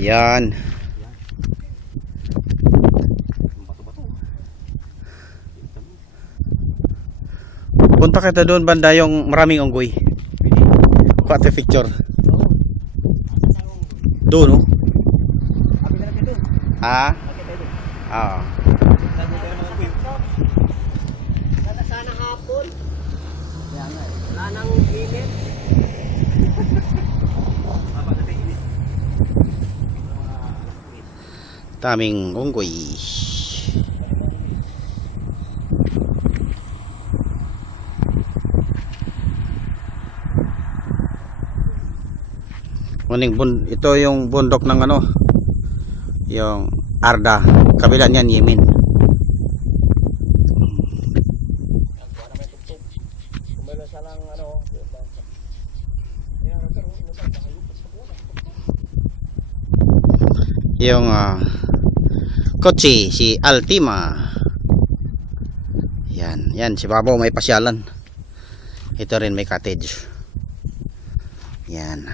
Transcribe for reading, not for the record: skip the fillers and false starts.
Yan. Punta kita doon banda yung maraming unggoy. Kuha tayo picture. Doon, no? Ah? Oo. Sana hapon. Wala nang init. Daming unggoy. Ito yung bundok ng ano, yung Arda, kabila niyan Yemen. Yung kotse si Altima. Yan si Babaw may pasyalan. Ito rin may cottage. Yan.